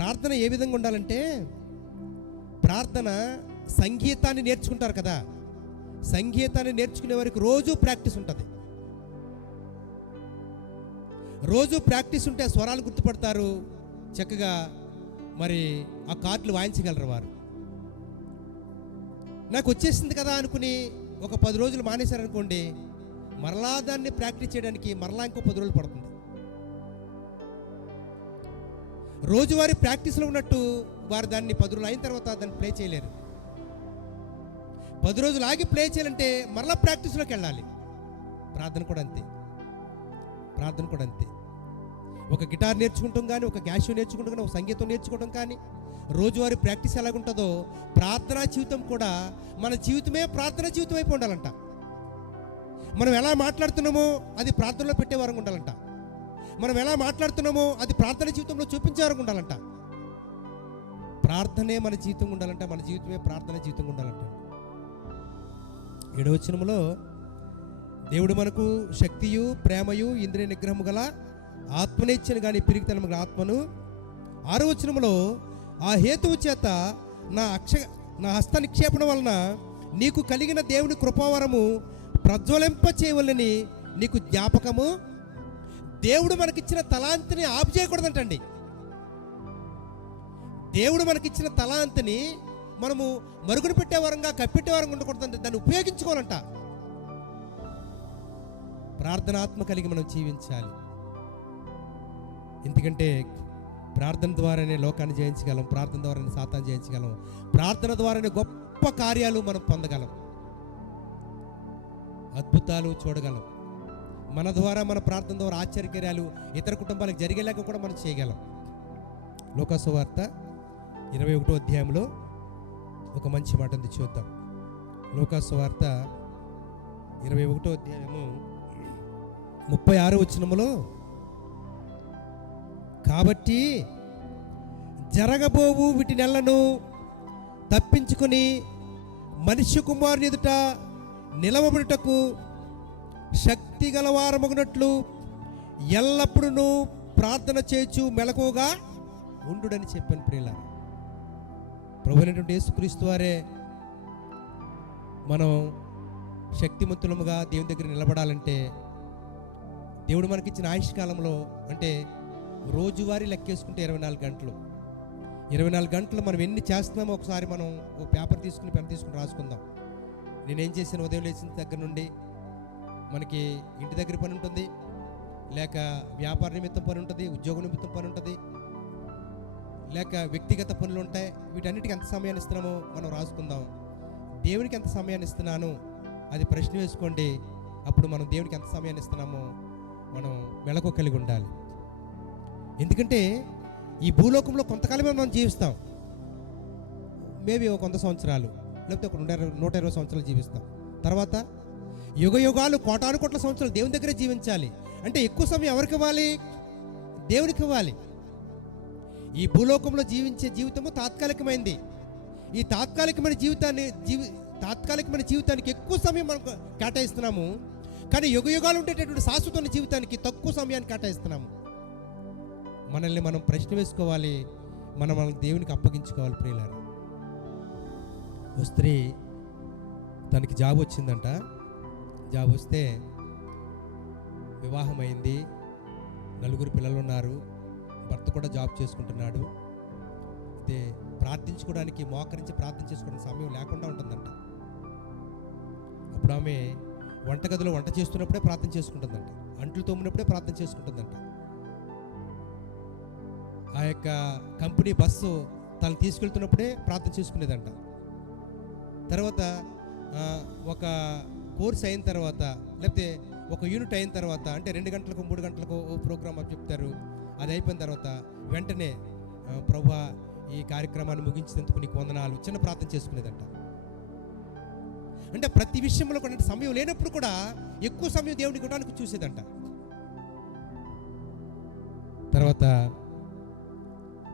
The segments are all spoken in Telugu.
ప్రార్థన ఏ విధంగా ఉండాలంటే, ప్రార్థన సంగీతాన్ని నేర్చుకుంటారు కదా, సంగీతాన్ని నేర్చుకునే వారికి రోజు ప్రాక్టీస్ ఉంటుంది. రోజు ప్రాక్టీస్ ఉంటే స్వరాలు గుర్తుపడతారు, చక్కగా మరి ఆ కార్డులు వాయించగలరు వారు. నాకు వచ్చేసింది కదా అనుకుని ఒక 10 రోజులు మానేశారనుకోండి, మరలా దాన్ని ప్రాక్టీస్ చేయడానికి మరలా ఇంకో 10 రోజులు పడుతుంది. రోజువారీ ప్రాక్టీస్లో ఉన్నట్టు వారు దాన్ని 10 రోజులు అయిన తర్వాత దాన్ని ప్లే చేయలేరు. 10 రోజులు ఆగి ప్లే చేయాలంటే మరలా ప్రాక్టీస్లోకి వెళ్ళాలి. ప్రార్థన కూడా అంతే, ప్రార్థన కూడా అంతే. ఒక గిటార్ నేర్చుకుంటాం కానీ, ఒక క్యాషియో నేర్చుకుంటాం కానీ, ఒక సంగీతం నేర్చుకోవడం కానీ, రోజువారీ ప్రాక్టీస్ ఎలాగుంటుందో ప్రార్థనా జీవితం కూడా మన జీవితమే ప్రార్థనా జీవితం అయిపోయి ఉండాలంట. మనం ఎలా మాట్లాడుతున్నామో అది ప్రార్థనలో పెట్టే వారంగా ఉండాలంట. మనం ఎలా మాట్లాడుతున్నామో అది ప్రార్థన జీవితంలో చూపించే వారంగా ఉండాలంట. ప్రార్థనే మన జీవితం ఉండాలంట, మన జీవితమే ప్రార్థన జీవితం ఉండాలంట. 7వ వచనములో దేవుడు మనకు శక్తియు ప్రేమయు ఇంద్రియ నిగ్రహము గల ఆత్మనే ఇచ్చాను కానీ పిరిగితనము గల ఆత్మను. 6వ వచనములో ఆ హేతువు చేత నా హస్త నిక్షేపణ వలన నీకు కలిగిన దేవుని కృపావరము ప్రజ్వలింప చేయవలని నీకు జ్ఞాపకము. దేవుడు మనకిచ్చిన తలాంతిని ఆపు చేయకూడదంటండి. దేవుడు మనకిచ్చిన తలాంతిని మనము మరుగున పెట్టే వరంగా కప్పెట్టే వరంగా ఉండకూడదంటే దాన్ని ఉపయోగించుకోవాలంట. ప్రార్థనాత్మ కలిగి మనం జీవించాలి. ఎందుకంటే ప్రార్థన ద్వారానే లోకాన్ని జయించగలం, ప్రార్థన ద్వారానే సాతాను జయించగలం, ప్రార్థన ద్వారానే గొప్ప కార్యాలు మనం పొందగలం, అద్భుతాలు చూడగలం. మన ద్వారా, మన ప్రార్థన ద్వారా ఆశ్చర్యకార్యాలు ఇతర కుటుంబాలకు జరిగేలాగా కూడా మనం చేయగలం. లూకా సువార్త 21వ అధ్యాయంలో ఒక మంచి మాట ఉంది, చూద్దాం. లూకా సువార్త 21వ అధ్యాయము 36వ వచనములో, కాబట్టి జరగబోవు వీటి నెలను తప్పించుకొని మనుష్య కుమారుని ఎదుట నిలవబడుటకు శక్తి గలవారమగునట్లు ఎల్లప్పుడూ ప్రార్థన చేయొచ్చు మెలకువగా ఉండుడని చెప్పాను. ప్రియులారా, ప్రభువైనటువంటి యేసుక్రీస్తు వారే మనం శక్తిమంతులముగా దేవుని దగ్గర నిలబడాలంటే, దేవుడు మనకిచ్చిన ఆయుష్ కాలంలో, అంటే రోజువారీ లెక్కేసుకుంటే 24 గంటలు, 24 గంటలు మనం ఎన్ని చేస్తున్నామో ఒకసారి మనం ఓ పేపర్ తీసుకుని పెన్ తీసుకుని రాసుకుందాం. నేనేం చేశాను, ఉదయం లేచిన దగ్గర నుండి మనకి ఇంటి దగ్గర పని ఉంటుంది, లేక వ్యాపార నిమిత్తం పని ఉంటుంది, ఉద్యోగ నిమిత్తం పని ఉంటుంది, లేక వ్యక్తిగత పనులు ఉంటాయి. వీటన్నిటికీ ఎంత సమయాన్ని ఇస్తున్నామో మనం రాసుకుందాం. దేవునికి ఎంత సమయాన్ని ఇస్తున్నాను అది ప్రశ్న వేసుకోండి. అప్పుడు మనం దేవునికి ఎంత సమయాన్ని ఇస్తున్నామో మనం మెలకు కలిగి ఉండాలి. ఎందుకంటే ఈ భూలోకంలో కొంతకాలమే మనం జీవిస్తాం. మేబీ ఒక 100 సంవత్సరాలు, లేకపోతే ఒక 120 సంవత్సరాలు జీవిస్తాం. తర్వాత యుగ యుగాలు, కోటాను కోట్ల సంవత్సరాలు దేవుని దగ్గరే జీవించాలి. అంటే ఎక్కువ సమయం ఎవరికి ఇవ్వాలి? దేవునికి ఇవ్వాలి. ఈ భూలోకంలో జీవించే జీవితము తాత్కాలికమైంది. ఈ తాత్కాలికమైన జీవితానికి ఎక్కువ సమయం మనం కేటాయిస్తున్నాము. కానీ యుగ యుగాలు ఉండేటటువంటి శాశ్వతమైన జీవితానికి తక్కువ సమయాన్ని కేటాయిస్తున్నాము. మనల్ని మనం ప్రశ్న వేసుకోవాలి, మనం దేవునికి అప్పగించుకోవాలి. ప్రియులారా, ఓ స్త్రీ తనకి జాబ్ వచ్చిందంట. జాబ్ వస్తే వివాహం అయింది, 4 పిల్లలు ఉన్నారు, భర్త కూడా జాబ్ చేసుకుంటున్నాడు. అయితే ప్రార్థించుకోవడానికి, మోకరించి ప్రార్థన చేసుకోవడానికి సమయం లేకుండా ఉంటుందంట. అప్పుడు ఆమె వంటగదిలో వంట చేస్తున్నప్పుడే ప్రార్థన చేసుకుంటుందంట, అంట్లు తోమినప్పుడే ప్రార్థన చేసుకుంటుందంట. ఆ యొక్క కంపెనీ బస్సు తను తీసుకెళ్తున్నప్పుడే ప్రార్థన చేసుకునేదంట. తర్వాత ఒక కోర్స్ అయిన తర్వాత, లేకపోతే ఒక యూనిట్ అయిన తర్వాత, అంటే 2 గంటలకు 3 గంటలకు ఓ ప్రోగ్రామ్ అని చెప్తారు, అది అయిపోయిన తర్వాత వెంటనే ప్రభువా ఈ కార్యక్రమాన్ని ముగించినందుకు నీకు వందనాలు, చిన్న ప్రార్థన చేసుకునేదంట. అంటే ప్రతి విషయంలో కూడా సమయం లేనప్పుడు కూడా ఎక్కువ సమయం దేవునికి ఇవ్వడానికి చూసేదంట. తర్వాత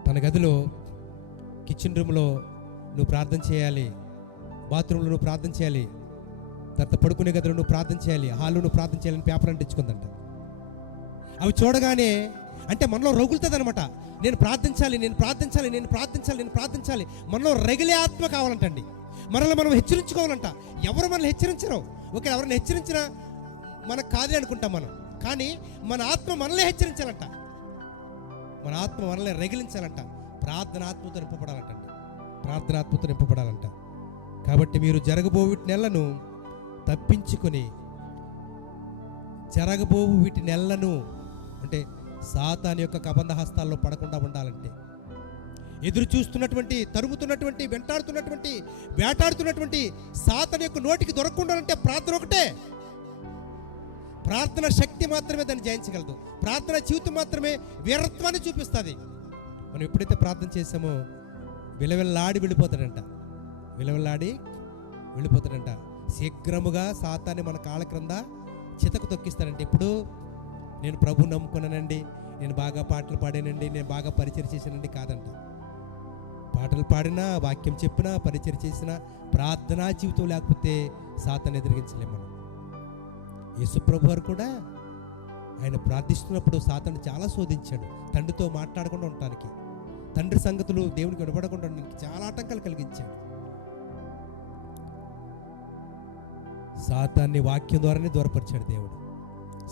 తన గదిలో, కిచెన్ రూమ్లో నువ్వు ప్రార్థన చేయాలి, బాత్రూంలో నువ్వు ప్రార్థన చేయాలి, తర్వాత పడుకునే గదిలో నువ్వు ప్రార్థన చేయాలి, హాల్లో నువ్వు ప్రార్థన చేయాలని పేపర్ అంటించుకుందంట. అవి చూడగానే అంటే మనలో రగులుతుంది అనమాట. నేను ప్రార్థించాలి, నేను ప్రార్థించాలి, నేను ప్రార్థించాలి, నేను ప్రార్థించాలి. మనలో రగిలే ఆత్మ కావాలంటండి. మనల్ని మనం హెచ్చరించుకోవాలంట. ఎవరు మనల్ని హెచ్చరించరు. ఓకే, ఎవరిని హెచ్చరించినా మనకు కాదే అనుకుంటాం మనం. కానీ మన ఆత్మ మనల్ని హెచ్చరించాలంట. మన ఆత్మ మనల్ని రగిలించాలంట. ప్రార్థనాత్మతో నింపబడాలంటండి. ప్రార్థనాత్మతో నింపబడాలంట. కాబట్టి మీరు జరగబోవు వీటి నెలను తప్పించుకొని, జరగబోవు వీటి నెలను అంటే సాతాను యొక్క కబంధ హస్తాల్లో పడకుండా ఉండాలంటే, ఎదురు చూస్తున్నటువంటి, తరుముతున్నటువంటి, వెంటాడుతున్నటువంటి, వేటాడుతున్నటువంటి సాతాను యొక్క నోటికి దొరకకుండా అంటే ప్రార్థన ఒకటే. ప్రార్థన శక్తి మాత్రమే దాన్ని జయించగలదు. ప్రార్థన జీవితం మాత్రమే వీరత్వాన్ని చూపిస్తుంది. మనం ఎప్పుడైతే ప్రార్థన చేసామో విలవిల్లాడి వెళ్ళిపోతాడంట. విలవిల్లాడి వెళ్ళిపోతాడంట. శీఘ్రముగా సాతాన్ని మన కాళ్ళ క్రింద చితకు తొక్కిస్తాడంటే, ఇప్పుడు నేను ప్రభు నమ్ముకున్నానండి, నేను బాగా పాటలు పాడానండి, నేను బాగా పరిచయం చేశానండి కాదంట. పాటలు పాడినా, వాక్యం చెప్పినా, పరిచయం చేసినా ప్రార్థనా జీవితం లేకపోతే సాతాన్ని ఎదిరించలేము మనం. యేసుప్రభు వారు కూడా ఆయన ప్రార్థిస్తున్నప్పుడు సాతాను చాలా శోధించాడు. తండ్రితో మాట్లాడకుండా ఉండటానికి, తండ్రి సంగతులు దేవునికి వినపడకుండా ఉండడానికి చాలా ఆటంకాలు కలిగించాడు. సాతాన్ని వాక్యం ద్వారానే దూరపరిచాడు దేవుడు.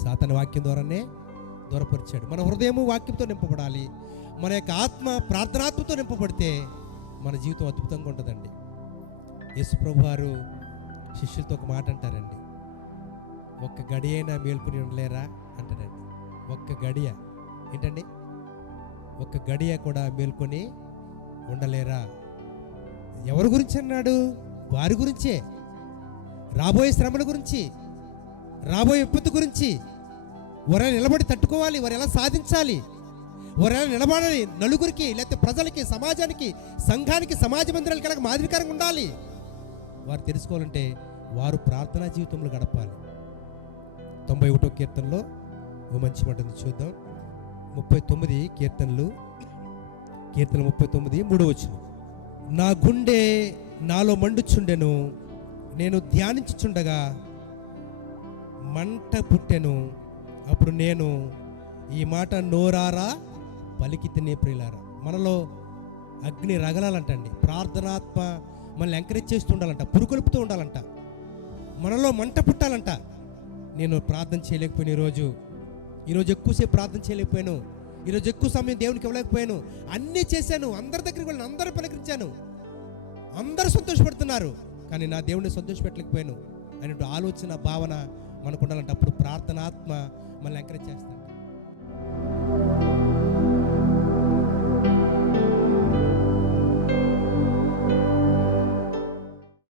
సాతాన్ని వాక్యం ద్వారానే దూరపరిచాడు. మన హృదయము వాక్యంతో నింపబడాలి. మన యొక్క ఆత్మ ప్రార్థనాత్మతో నింపబడితే మన జీవితం అద్భుతంగా ఉంటుందండి. యేసుప్రభు వారు శిష్యులతో ఒక మాట అంటారండి, ఒక్క గడి అయినా మేల్కొని ఉండలేరా అంటాడండి. ఒక్క గడియ ఏంటండి? ఒక్క గడియ కూడా మేల్కొని ఉండలేరా? ఎవరి గురించి అన్నాడు? వారి గురించే. రాబోయే శ్రమల గురించి, రాబోయే విపత్తు గురించి. వారు ఎలా నిలబడి తట్టుకోవాలి, వారు ఎలా సాధించాలి, వారు ఎలా నిలబడాలి, నలుగురికి లేకపోతే ప్రజలకి, సమాజానికి, సంఘానికి, సమాజ మందిరాలకి ఎలా మాదిరికరంగా ఉండాలి వారు తెలుసుకోవాలంటే వారు ప్రార్థనా జీవితంలో గడపాలి. 91వ కీర్తనలో ఓ మంచి మాట ఉంది, చూద్దాం. 39 కీర్తనలు, కీర్తన 39 3వ వచనం. నా గుండె నాలో మండుచుండెను, నేను ధ్యానించుచుండగా మంట పుట్టెను. అప్పుడు నేను ఈ మాట నోరారా పలికి తినే ప్రియులారా. మనలో అగ్ని రగలాలంటండి. ప్రార్థనాత్మ మనల్ని ఎంకరేజ్ చేస్తూ ఉండాలంట, పురుకొలుపుతూ ఉండాలంట, మనలో మంట పుట్టాలంట. నేను ప్రార్థన చేయలేకపోయాను ఈరోజు ఎక్కువసేపు ప్రార్థన చేయలేకపోయాను, ఈరోజు ఎక్కువ సమయం దేవునికి ఇవ్వలేకపోయాను, అన్నీ చేశాను, అందరి దగ్గరికి వెళ్ళి అందరూ పలకరించాను, అందరూ సంతోషపడుతున్నారు, కానీ నా దేవుడిని సంతోషపెట్టలేకపోయాను అనే ఆలోచన, భావన మనకు ఉండాలంటే అప్పుడు ప్రార్థనాత్మ మనల్ని ఎంకరేజ్ చేస్తాడు.